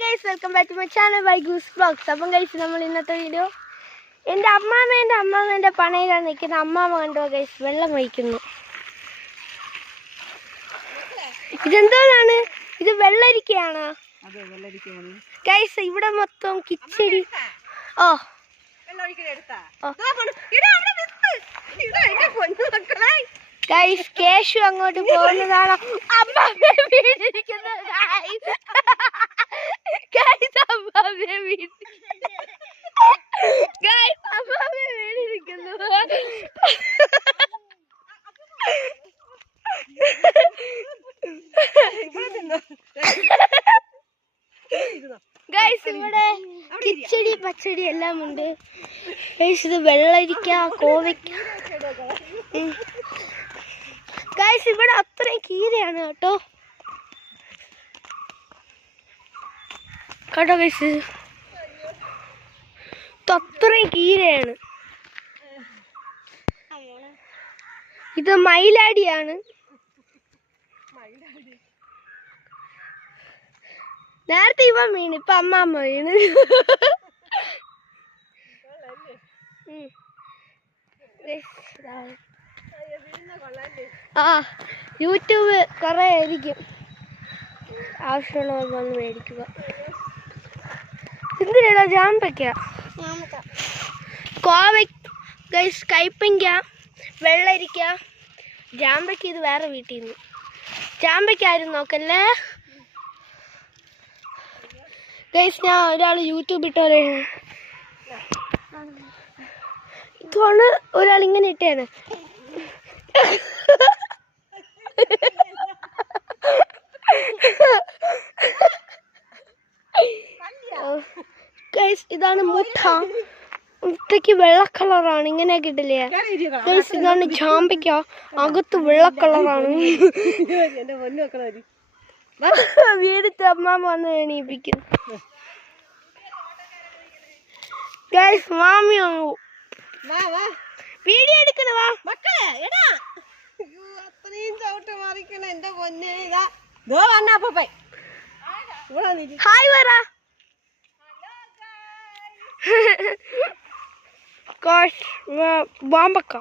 guys, welcome back to my channel by Goose Vlogs. അപ്പം guys, നമ്മൾ ഇന്നത്തെ video എൻ്റെ അമ്മാമ്മേൻ്റെ പണയിലാണ് നിൽക്കുന്നത്. അമ്മാമ്മ കണ്ടോ guys, വെള്ളം ഒഴിക്കുന്നു. ഇതെന്താണ്? ഇത് വെള്ളരിക്കയാണ് guys. ഇവിടെ മൊത്തം കിച്ചടി. ഗൈസ്, കേശു അങ്ങോട്ട് പോകുന്നതാണ്. അമ്മാമ്മ വീടിരിക്കുന്നത് ഗൈസ്. ഇവിടെ കിച്ചടി പച്ചടി എല്ലാം ഉണ്ട് ഗൈസ്. ഇത് വെള്ളരിക്ക, കോവയ്ക്ക ഗൈസ്. ഇവിടെ അത്രയും കീരയാണ് കേട്ടോ ഗൈസ്. അത്രയും കീരയാണ്. ഇത് മയിലാടിയാണ്. നേരത്തെ ഇവ വീണ്, ഇപ്പൊ അമ്മാമ്മ വീണ്. യൂട്യൂബ് കുറെ ആയിരിക്കും, ആവശ്യമുള്ളവർ വന്ന് മേടിക്കുക. എന്തിനാ ജാമ്പയ്ക്ക, ഗൈസ്, കയ്പയ്ക്ക, വെള്ളരിക്ക, ജാമ്പയ്ക്ക. ഇത് വേറെ വീട്ടിൽ നിന്ന് ജാമ്പയ്ക്ക ആരും നോക്കല്ലേ ഗൈസ്. ഞാൻ ഒരാൾ യൂട്യൂബ് ഇട്ടോലെ, ഇതാണ് ഒരാൾ ഇങ്ങനെ ഇട്ടാണ് ഗൈസ്. ഇതാണ് മുട്ടയ്ക്ക് വെള്ള കളറാണ്, ഇങ്ങനെ കിട്ടില്ലേ ഗൈസ്. ഇതാണ് ചാമ്പയ്ക്ക, അകത്ത് വെള്ള കളറാണ്. വീടത്തെ അമ്മാമ്മ വന്ന് എണീപ്പിക്കുന്നു ഗൈസ്. മാമിയോ വീഡിയോ എടുക്കണ വാ മക്കളെ. എടാ അത്രയും ചവിട്ട് മാറിക്കണ എന്റെ പൊന്നെ. ഹായ് പറ. ബാമ്പക്ക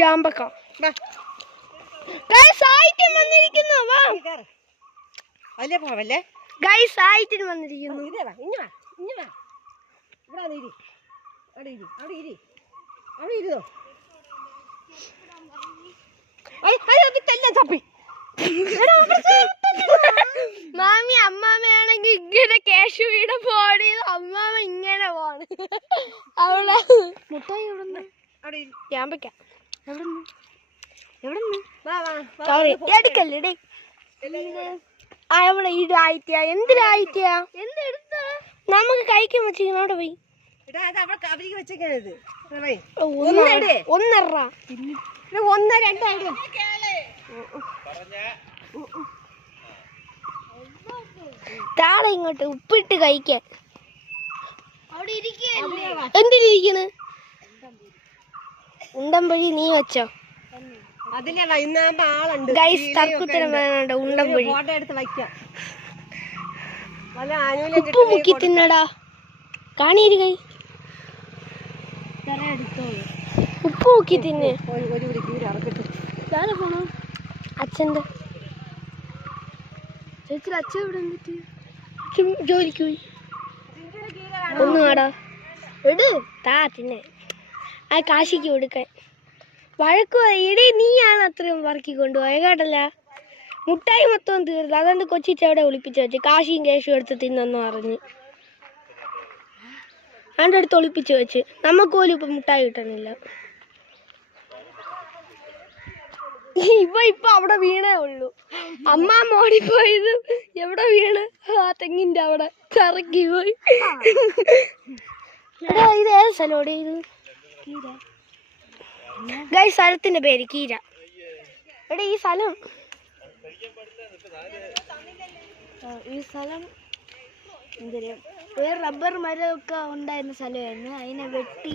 ജാമ്പക്ക സാഹിത്യം വന്നിരിക്കുന്നു. ഗൈസ്, സാഹിത്യം വന്നിരിക്കുന്നു. മാമി അമ്മാമ്മയാണെങ്കിൽ ഇങ്ങനെ കേശുവിടെ പോണി, അമ്മാമ്മ ഇങ്ങനെ പോണ്. അവിടെ മുട്ടായി എവിടെന്ന് ജാമ്പയ്ക്ക എടുക്കല്ലേ അവിടെ ഇടായിട്ടാ. എന്തിനായിട്ടാ? നമുക്ക് കഴിക്കാൻ വെച്ചിരിക്കുന്നു. അവിടെ പോയി താഴെ ഇങ്ങോട്ട് ഉപ്പിട്ട് കഴിക്കാൻ. എന്തിരിക്കണ് ഉണ്ടംപൊഴി നീ വെച്ചോ? ഗൈസ്, തർക്കുത്തരം വേണ്ട. ഉണ്ടംപൊഴി ഉപ്പ് മുക്കി തിന്നടാ. കാണിയിരി കൈ ഉപ്പ് മുക്കി തിന്ന്. പോണോ അച്ഛൻ്റെ ചേച്ചി? അച്ഛൻ ഇവിടെ എന്നിട്ട് ജോലിക്ക് പോയി. ഒന്ന് കാടാ എട് താ തിന്നെ. ആ കാശിക്ക് കൊടുക്കാൻ വഴക്ക് ഇടേ. നീയാണ് അത്രയും വർക്കി കൊണ്ടുപോയ കേട്ടല്ല. മുട്ടായി മൊത്തം തീർന്നു. അതുകൊണ്ട് കൊച്ചിച്ച് അവിടെ ഒളിപ്പിച്ച് വെച്ച് കാശിയും കേശും എടുത്ത് തിന്നെന്ന് പറഞ്ഞ് അതിൻ്റെ അടുത്ത് ഒളിപ്പിച്ച് വെച്ച്. നമുക്ക് പോലും ഇപ്പം മുട്ടായി കിട്ടണില്ല. ഇപ്പൊ അവിടെ വീണേ ഉള്ളൂ. അമ്മാമ്മ ഓടിപ്പോയത് എവിടെ വീണ്? ആ തെങ്ങിൻ്റെ അവിടെ കറക്കി പോയി. എടാ, ഇത് ഏത് സ്ഥലം? ഇത് ഗൈസ്, സ്ഥലത്തിന്റെ പേര് കീര. എടാ, ഈ സ്ഥലം എന്തിനും റബ്ബർ മരമൊക്കെ ഉണ്ടായിരുന്ന സ്ഥലമായിരുന്നു. അതിനെ വെട്ടി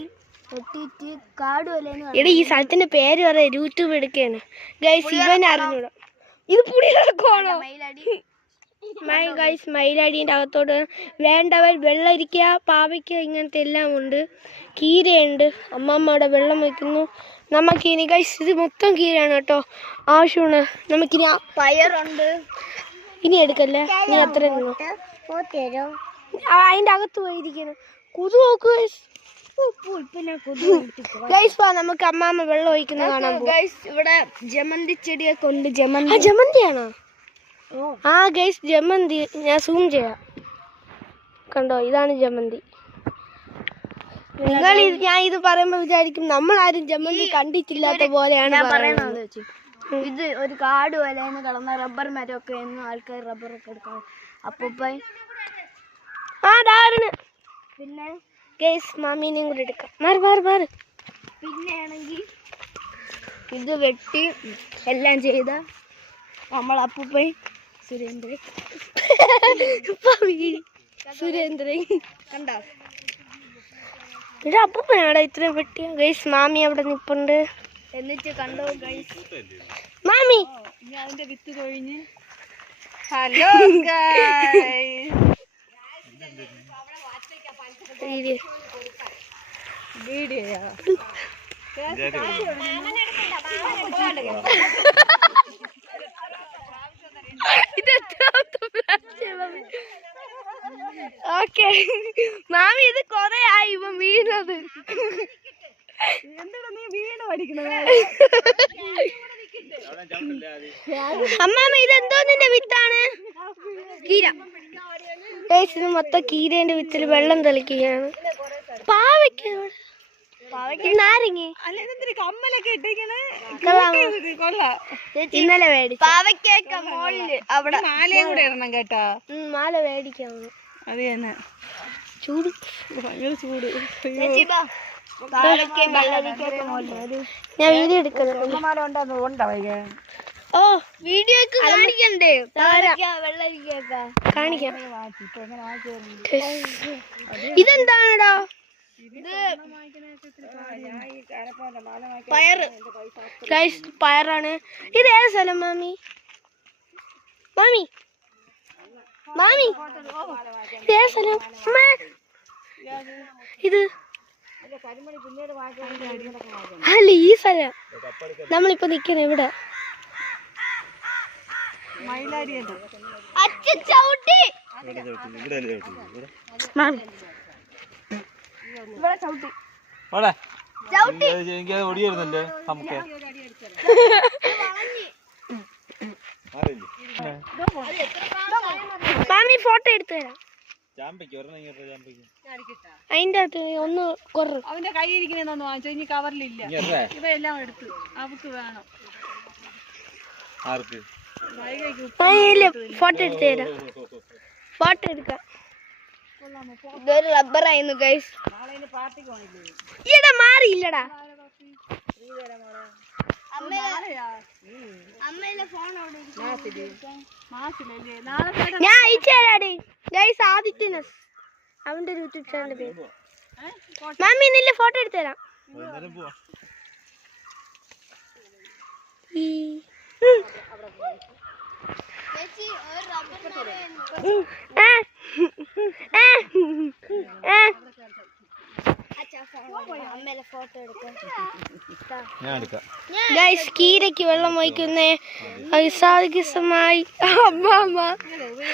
എടാ ഈ സ്ഥലത്തിന്റെ പേര് പറയാ യൂട്യൂബ് എടുക്കാണ് ഗൈസ് ഇവൻ അറിഞ്ഞൂടാ ഇത് പുളിയിറക്കമാണോ ഗൈസ് മയിലടിന്റെ അകത്തോട് വേണ്ടവർ വെള്ളരിക്ക പാവയ്ക്ക ഇങ്ങനത്തെ എല്ലാം ഉണ്ട് കീരയുണ്ട് അമ്മമ്മയുടെ വെള്ളം വയ്ക്കുന്നു നമുക്കിനി ഗൈസ് ഇത് മൊത്തം കീരയാണ് കേട്ടോ ആവശ്യമാണ് നമുക്കിനി പയറുണ്ട് ഇനി എടുക്കല്ലേ നീ അത്ര അതിന്റെ അകത്ത് പോയിരിക്കുന്നു കൊതു നോക്കൂ ഗൈസ് നമുക്ക് അമ്മാമ്മ വെള്ളം ഒഴിക്കുന്നത് കാണാൻ ഗൈസ് ഇവിടെ ജമന്തി ചെടിയൊക്കെ ഉണ്ട് ജമന്തിയാണോ ആ ഗൈസ് ജമന്തി ഞാൻ സൂം ചെയ്യാം കണ്ടോ ഇതാണ് ജമന്തി നിങ്ങൾ ഞാൻ ഇത് പറയുമ്പോ വിചാരിക്കും നമ്മളാരും ജമന്തി കണ്ടിട്ടില്ലാത്ത പോലെയാണ് പറയുന്നത് ഇത് ഒരു കാട് പോലെയാണ് കിടന്ന റബ്ബർ മരമൊക്കെ ആൾക്കാർ റബ്ബറൊക്കെ എടുക്കണം അപ്പൊ പിന്നെ ഗൈസ് മാമീനെയും കൂടെ എടുക്കാം മാറ് പിന്നെയാണെങ്കിൽ ഇത് വെട്ടി എല്ലാം ചെയ്ത നമ്മളപ്പൂപ്പൻ സുരേന്ദ്രൻ കണ്ടോ ഇവിടെ അപ്പൂപ്പനാടാ ഇത്രയും വെട്ടിയ ഗൈസ് മാമി അവിടെ നിപ്പുണ്ട് എന്നിട്ട് കണ്ടോ ഗൈസ് മാമി അതിന്റെ വിത്ത് കൊഴിഞ്ഞ് ഹലോ ഓക്കെ മാമി ഇത് കൊറേ ആയി ഇവ വീണത് എന്താ നീ വീണ് പഠിക്കുന്നത് അമ്മാമ ഇതെന്തോ നിന്റെ വിത്താണ് കീര ഇത് മൊത്തം കീരേന്റെ വിത്തിൽ വെള്ളം തെളിക്കുകയാണ് പാവയ്ക്ക നാരങ്ങി ഇന്നലെ മേടിച്ചു പാവയ്ക്കൊക്കെ മോളില് അവിടെ മാലയും കൂടെ ഇടണം കേട്ടോ മാല മേടിക്കാം അത് തന്നെ ചൂട് ഭയങ്കര ചൂട് ഞാൻ വീഡിയോ എടുക്കുന്നത് ഓ വീഡിയോ കാണിക്കണ്ടേ കാണിക്കാം ഇതെന്താണെടാ പയറാണ് ഇത് ഏത് സ്ഥലം മാമി മാമി മാമി ഇത് ഏത് സ്ഥലം ഇത് അല്ല ഈ സ്ഥലം നമ്മളിപ്പോ നിക്കണ ഇവിടെ മാമി ഫോട്ടോ എടുത്തു തരാം അതിന്റെ അകത്ത് ഒന്ന് കുറവ് അവന്റെ കൈ ഇരിക്കുന്നൊന്ന് വാങ്ങിച്ചോ ഇനി കവറിലില്ല ഇവയെല്ലാം എടുത്ത് അവക്ക് വേണം ഫോട്ടോ എടുത്തു തരാം ഫോട്ടോ എടുക്കാം ഇതൊരു റബ്ബറായിരുന്നു ഗൈസ് ഈടാ മാറിയില്ലടാ ഞാൻ അയച്ചു തരാടി ഗൈസ് ആദിത്യനസ് അവന്റെ യൂട്യൂബ് ചാനലിന്റെ പേര് മാമി നില്ല ഫോട്ടോ എടുത്തു തരാം ഗൈസ് കീരയ്ക്ക് വെള്ളം ഒഴിക്കുന്നേ സാധികമായി അമ്മാമ്മ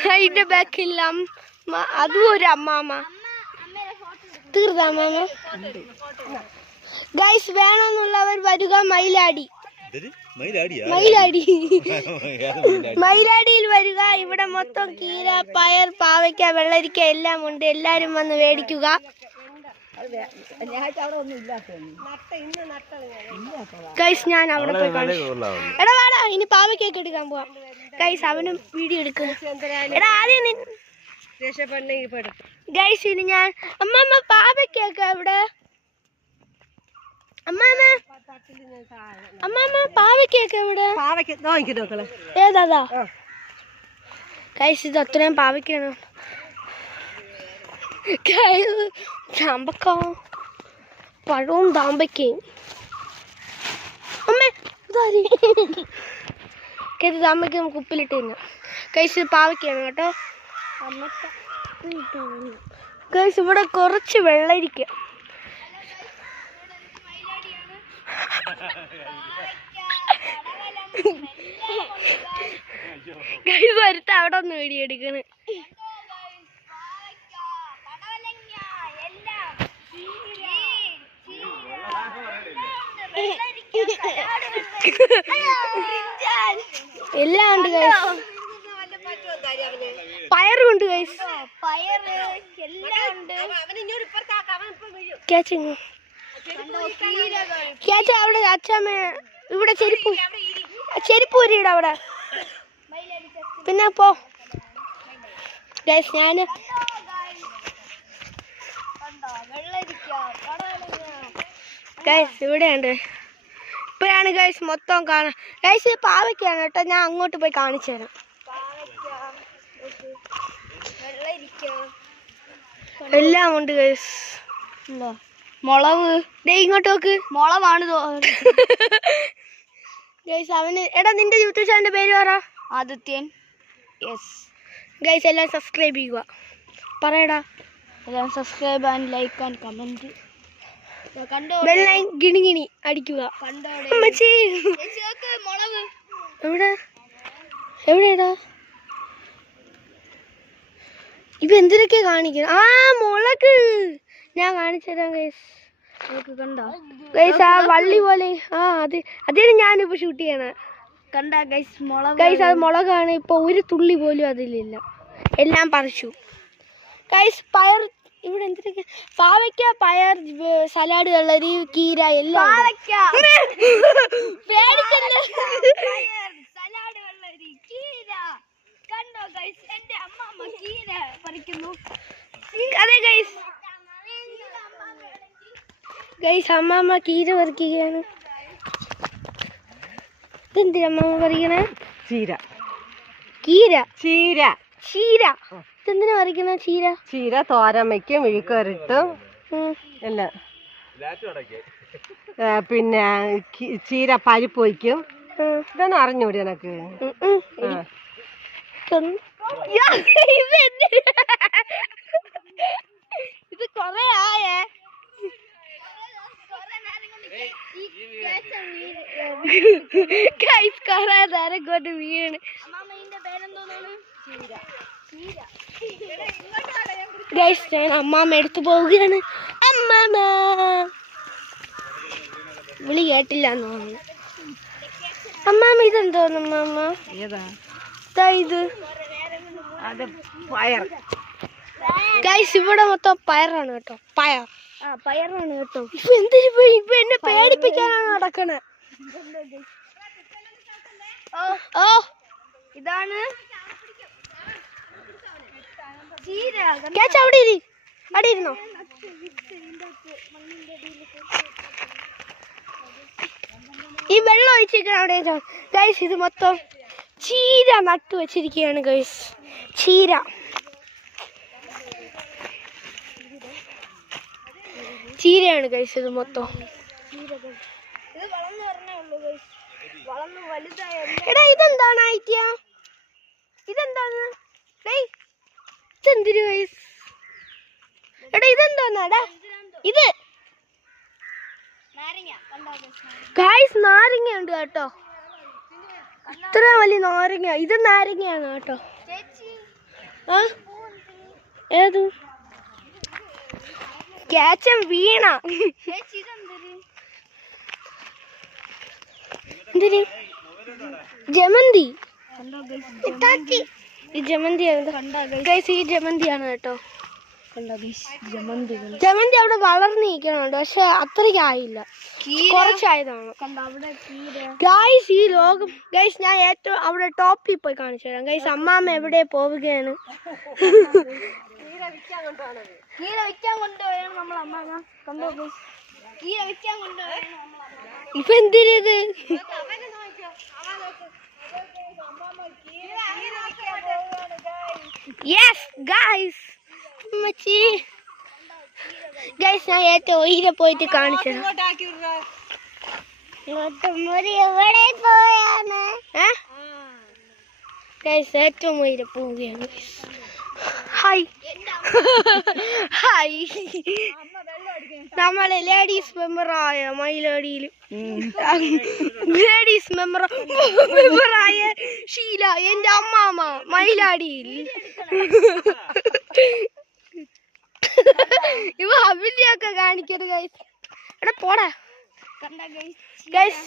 അതിന്റെ ബാക്കിൽ അതും ഒരു അമ്മാമ്മ തീർന്ന അമ്മാമ്മ ഗൈസ് വേണമെന്നുള്ളവർ വരിക മയിലാടി മയിലാടിയിൽ വരിക ഇവിടെ മൊത്തം കീര പയർ പാവയ്ക്ക വെള്ളരിക്ക എല്ലാം ഉണ്ട് എല്ലാരും വന്ന് മേടിക്കുക ഗൈസ് ഞാൻ അവിടെ പോയി എടാ വാടാ ഇനി പാവയ്ക്കൊക്കെ എടുക്കാൻ പോവാം ഗൈസ് അവനും വീഡിയോ എടുക്കുക എടാ ആദ്യം ഗൈസ് ഇനി ഞാൻ അമ്മമ്മ പാവയ്ക്കൊക്കെ ഇവിടെ അമ്മമ്മ പാവയ്ക്കൊക്കെ ഇവിടെ ഏതാ ഗൈസ് ഇത് അത്രയും പാവയ്ക്കാണ് ചമ്പക്ക പഴവും ദാമ്പയ്ക്കയും. അമ്മേ ഇത് ദാമ്പയ്ക്ക് നമുക്ക് ഉപ്പിലിട്ട് തിന്നാം. കഴിച്ച് പാവയ്ക്കാണ് കേട്ടോ. കഴിച്ച് ഇവിടെ കുറച്ച് വെള്ളരിക്ക. കഴിച്ച് വരുത്ത അവിടെ ഒന്ന് വേടിയെടുക്കണ്. എല്ലാം ഉണ്ട് ഗൈസ്. പയറുണ്ട് ഗൈസ്. അവിടെ അച്ഛമ്മ ഇവിടെ ചെരുപ്പ് ഊരിയിട അവിടെ. പിന്നെ പോ ഗൈസ്. ഞാന് ഗൈസ് ഇവിടെയുണ്ട്. ഇപ്പോഴാണ് ഗൈസ് മൊത്തം കാണാൻ. ഗൈസ് ഇത് പാവയ്ക്കാണ് കേട്ടോ. ഞാൻ അങ്ങോട്ട് പോയി കാണിച്ചു തരാം. എല്ലാം ഉണ്ട് ഗൈസ്. മുളക് ദേ ഇങ്ങോട്ട് നോക്ക്. മുളകാണ് ഗൈസ്. അവന് എടാ നിന്റെ യൂട്യൂബ് ചാനലിന്റെ പേര് പറ. ആദിത്യൻ. യെസ് ഗൈസ് എല്ലാം സബ്സ്ക്രൈബ് ചെയ്യുക. പറയടാ. എല്ലാം subscribe and like and comment. ഗിണിഗിണി അടിക്കുക. എവിടെ എവിടെടാ ഇപ്പൊ എന്തിനൊക്കെ കാണിക്കണം? ആ മുളക് ഞാൻ കാണിച്ചു തരാം ഗൈസ്. കണ്ടോ ഗൈസ് ആ വള്ളി പോലെ? ആ അതാണ് ഞാനിപ്പോ ഷൂട്ട് ചെയ്യണ. കണ്ട ഗൈസ് മുളക്. ഗൈസ് അത് മുളകാണ്. ഇപ്പൊ ഒരു തുള്ളി പോലും അതിലില്ല. എല്ലാം പറിച്ചു ഗൈസ്. പയർ ഇവിടെ എന്തിനൊക്കെ? പാവയ്ക്ക, പയർ, സലാഡ്, വെള്ളരി, കീര എല്ലാം. അതെ ഗൈസ്. ഗൈസ് അമ്മാമ്മ കീര പറിക്കുകയാണ്. ഇതെന്തിനാ അമ്മാമ്മ പറിക്കണേ? ചീര. കീര. ചീര. ചീര ഇതെന്തിനാ പറിക്കണ? ചീര. ചീര തോരൻ വയ്ക്കും, മെഴുക്കുവരട്ടും എല്ലാം. പിന്നെ ചീര പരിപ്പ് വയ്ക്കും. ഇതൊന്നും അറിഞ്ഞൂടി എനക്ക്. ഇത് കൊറേ ആയേ. കൊറേ നേരം കൊണ്ട് വീണ്. ഗൈസ് ഞാൻ അമ്മാമ്മ എടുത്തു പോവുകയാണ്. അമ്മാമ്മ വിളി കേട്ടില്ലാന്ന് തോന്നുന്നു. അമ്മാമ്മ ഇതെന്തോന്നു അമ്മാമ്മ? ഇത് പയർ. ഗൈസ് ഇവിടെ മൊത്തം പയറാണ് കേട്ടോ. പയറാണ് കേട്ടോ. ഇപ്പൊ എന്തിനു പോയി? ഇപ്പൊ എന്നെ പേടിപ്പിക്കാനാണ് നടക്കണേ. ഓ ഇതാണ് അവിടെ ഇരുന്നോ? ഈ വെള്ളം ഒഴിച്ചിരിക്കണം അവിടെ. ഗൈസ് ഇത് മൊത്തം ചീര നട്ടു വെച്ചിരിക്കുകയാണ് ഗൈസ്. ചീരയാണ് ഗൈസ് ഇത് മൊത്തം. എടാ ഇതെന്താണ് ആയിട്ടിയ? ഇതെന്താണ്? ഇതെന്തിരു ഗൈസ്? എടാ ഇതെന്താന്നാടാ ഇത്? ഗൈസ് നാരങ്ങ ഉണ്ട് കേട്ടോ. ഇത്ര വലിയ നാരങ്ങ. ഇത് നാരങ്ങയാണ് കേട്ടോ. ഏത് ക്യാച്ചം വീണ? എന്തിന്? ജമന്തി. ഈ ജമന്തിയാണ് ഗൈസ്. ഈ ജമന്തിയാണ് കേട്ടോ. ജമന്തി അവിടെ വളർന്നിരിക്കണുണ്ട്. പക്ഷെ അത്രയ്ക്കായില്ല, കുറച്ചായതാണ് ഗൈസ്. ഈ ലോകം ഗൈസ് ഞാൻ ഏറ്റവും അവിടെ ടോപ്പിൽ പോയി കാണിച്ചു തരാം ഗൈസ്. അമ്മാമ്മ എവിടെ പോവുകയാണ്? കീര വിൽക്കാൻ കൊണ്ടുപോയാണ് നമ്മൾ അമ്മാമ്മ. കണ്ടോ ഗൈസ്? കീര വിൽക്കാൻ കൊണ്ടുപോയാണ്. ഇപ്പൊ എന്തിനത്? Yes guys. ഗൈസ് ഞാൻ ഏറ്റവും ഒയിലെ പോയിട്ട് കാണിച്ചു ഗൈസ് ഏറ്റവും ഒയിലെ പോവുകയാണ്. ഹായ് ഹായ് നമ്മളെ ലേഡീസ് മെമ്പറായ മൈലാടിയിൽ ലേഡീസ് മെമ്പറായ ഷീല എൻ്റെ അമ്മാമ്മ മൈലാടിയിൽ ഇവ അഭിനയൊക്കെ കാണിക്കരുത് ഗൈസ്. എടാ പോടാ ഗൈസ്.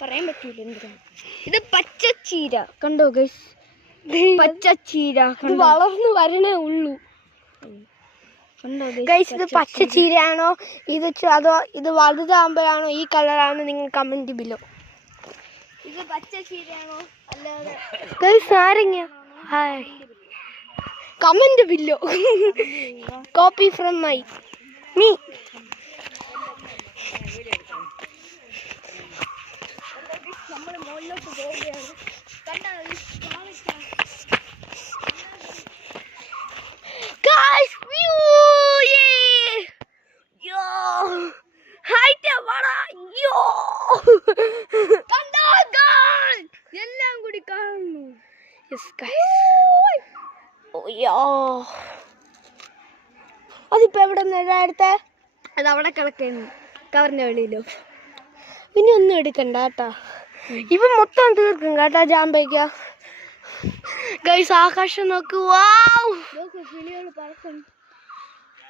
പറയാൻ പറ്റൂല എന്തിനാ. ഇത് പച്ചച്ചീര കണ്ടോ ഗൈസ്, പച്ചച്ചീര വളർന്നു വരണേ ഉള്ളൂ കണ്ടോ ഗൈസ്. ഇത് പച്ചച്ചീരയാണോ അതോ ഇത് വലുതാകുമ്പോഴാണോ ഈ കളറാണോ നിങ്ങൾ കമന്റ് ബിലോ. ഇത് പച്ചച്ചീരയാണോ അല്ലാതെ ഗൈസ് നാരങ്ങ hi comment below. Copy from my me. നമ്മൾ മുകളിലോട്ട് പോവുകയാണ്. Guys, view! Yeah! Yo! Height vada! Yo! Kanda guys! എല്ലാം കൂടി കാണുന്നു. Yes guys. Oh yo! അതിപ്പോ എവിടെ നിന്നാ എടുത്തേ? അത് അവിടെ കിടക്കുന്നു കവറിന്റെ വെളിയിലോ. ഇനി ഒന്നും എടുക്കണ്ട കേട്ടോ, ഇവ മൊത്തം തീർക്കും കേട്ടോ ജാമ്പയ്ക്ക. ഗൈസ് ആകാശം നോക്ക്. വാവ്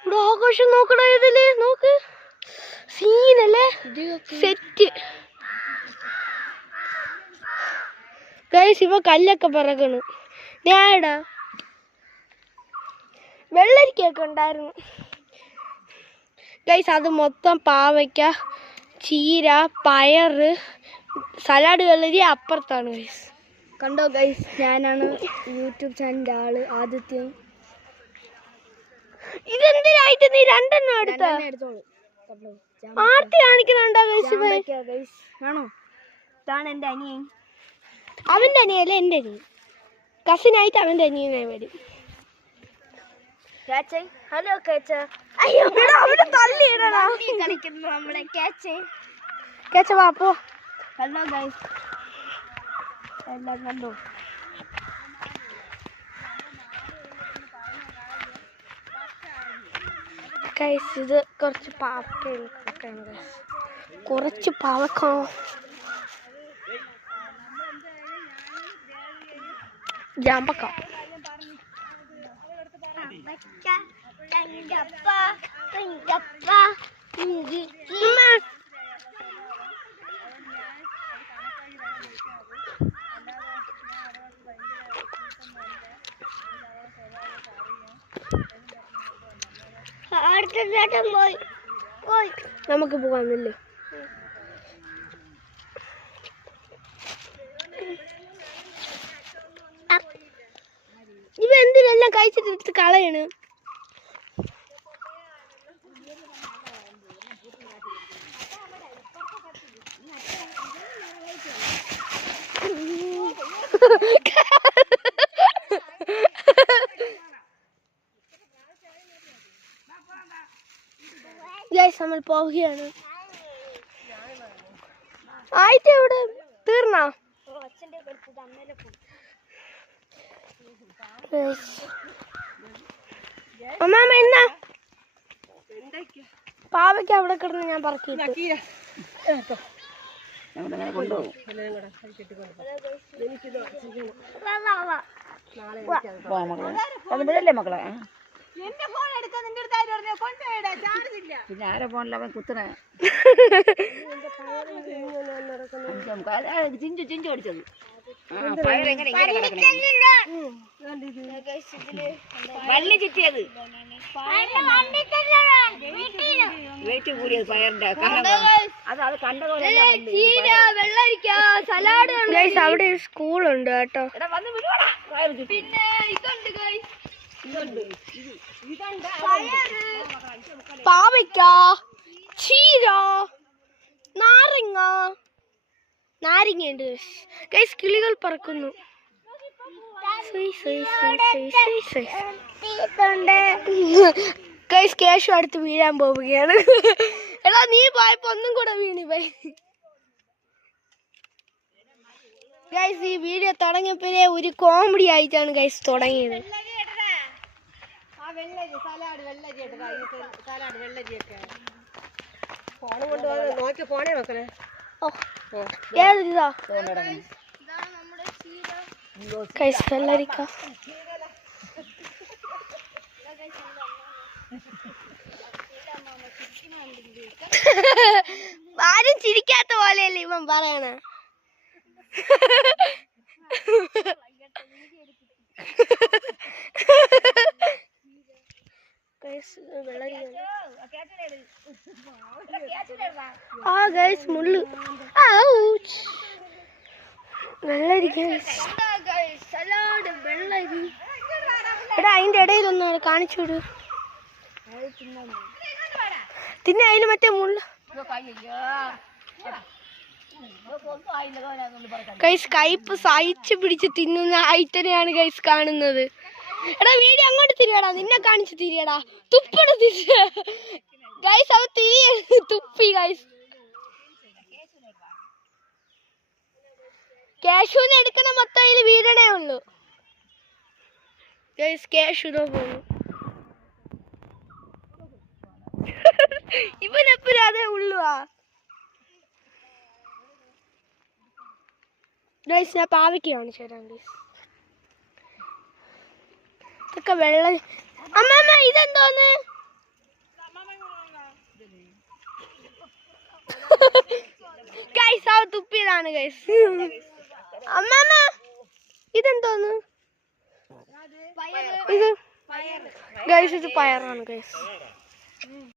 ഇവിടെ ആകാശം നോക്കടാ. ഇതില് നോക്ക് സീനല്ലേ സെറ്റ്. ഗൈസ് ഇവ കല്ലൊക്കെ പറക്കണു. ഞാടാ വെള്ളരിക്കൊക്കെ ഉണ്ടായിരുന്നു ഗൈസ്. അത് മൊത്തം പാവയ്ക്ക, ചീര, പയറ്, സലാഡ് വെള്ളരി അപ്പുറത്താണ് ഗൈസ്. കണ്ടോ ഗൈസ്, ഞാനാണ് യൂട്യൂബ് ചാനലിൻ്റെ ആള് ആദിത്യം. ഇതെന്തിനായിട്ട് നീ രണ്ടെണ്ണം എടുത്തോളൂ. ആർത്തി കാണിക്കുന്നുണ്ടോ ഗൈസ്? ആണോ? ഇതാണ് എൻ്റെ അനിയൻ. അവൻ്റെ അനിയല്ലേ എൻ്റെ അനിയൻ. കസിനായിട്ട് അവൻ്റെ അനിയനെ വരും. ഹലോ കേച്ച. അയ്യോ അവിടെ തള്ളിയിടണോ കളിക്കുന്നു നമ്മളെ കേച്ച വാ പോ. ഹലോ ഗൈസ് എല്ലാം കണ്ടോ. ഗൈസ് ഇത് കുറച്ച് പാവക്കാണ് ഗൈസ്, കുറച്ച് പാവക്ക. ജാമ്പക്ക നമുക്ക് പോകാന്നില്ലേ. ഇവ എന്തിനെല്ലാം കഴിച്ചിട്ട് കളയണ്. നമ്മൾ പോവുകയാണ്. ആയിട്ട് എവിടെ തീർന്നാ? അമ്മാമ എന്നാ പാവയ്ക്ക് അവിടെ കിടന്ന് ഞാൻ പറക്കിയിട്ട് മക്കളെ. പിന്നെ ആരെ ഫോണിൽ അവൻ കുത്തണേ ചിഞ്ചു ചിഞ്ചു അടിച്ചത്. വള്ളി ചുറ്റിയത് വെയിറ്റ് കൂടിയത് പയറിന്റെ. അത് കണ്ടതുപോലെ അവിടെ സ്കൂളുണ്ട് കേട്ടോ. പിന്നെ പാവയ്ക്ക, ചീര, നാരങ്ങ ഉണ്ട് ഗൈസ്. കിളികൾ പറക്കുന്നു. ഗൈസ് കേശു അടുത്ത് വീഴാൻ പോവുകയാണ്. എടാ നീ പോയപ്പോ ഒന്നും കൂടെ വീണി പോയി. ഗൈസ് ഈ വീഡിയോ തുടങ്ങിയപ്പോഴേ ഒരു കോമഡി ആയിട്ടാണ് ഗൈസ് തുടങ്ങിയത്. ഏതാ ഗൈസ് വെള്ളരിക്ക. ആരും ചിരിക്കാത്ത പോലെയല്ലേ ഇവൻ പറയണ. ആ ഗൈസ് മുള്ളു. വെള്ളരി വെള്ളരി. എടാ അതിന്റെ ഇടയിലൊന്ന് കാണിച്ചു വിട്. പിന്നെ അതിന് മറ്റേ മുള്ള ഗൈസ് കയ്പ് സഹിച്ച് പിടിച്ച് തിന്നുന്ന ഐറ്റനെയാണ് ഗൈസ് കാണുന്നത്. എടാ വീഡിയോ അങ്ങോട്ട് തിരിയടാ, നിന്നെ കാണിച്ച് തിരിയടാ. തുപ്പട തിരിയ ഗൈസ്, അവ തിരിയ തുപ്പി ഗൈസ്. കേശുവിനെ എടുക്കണ മൊത്തം അതിൽ വീഴണേ ഉള്ളൂ ഗൈസ്. കേശുനോ പോന്നു. ഇവനെപ്പോഴും അതേ ഉള്ളുവാ ഗൈസ്. ഞാൻ പാവയ്ക്ക് കാണിച്ചു തരാം ഗൈസ്. ഇതൊക്കെ വെള്ള. അമ്മമ്മ ഇതെന്തോന്ന് ഗൈസ്? അവ തുപ്പിയതാണ് ഗൈസ്. അമ്മമ്മ ഇതെന്തോന്ന്? ഇത് ഗൈസ് ഇത് പയറാണ് ഗൈസ്.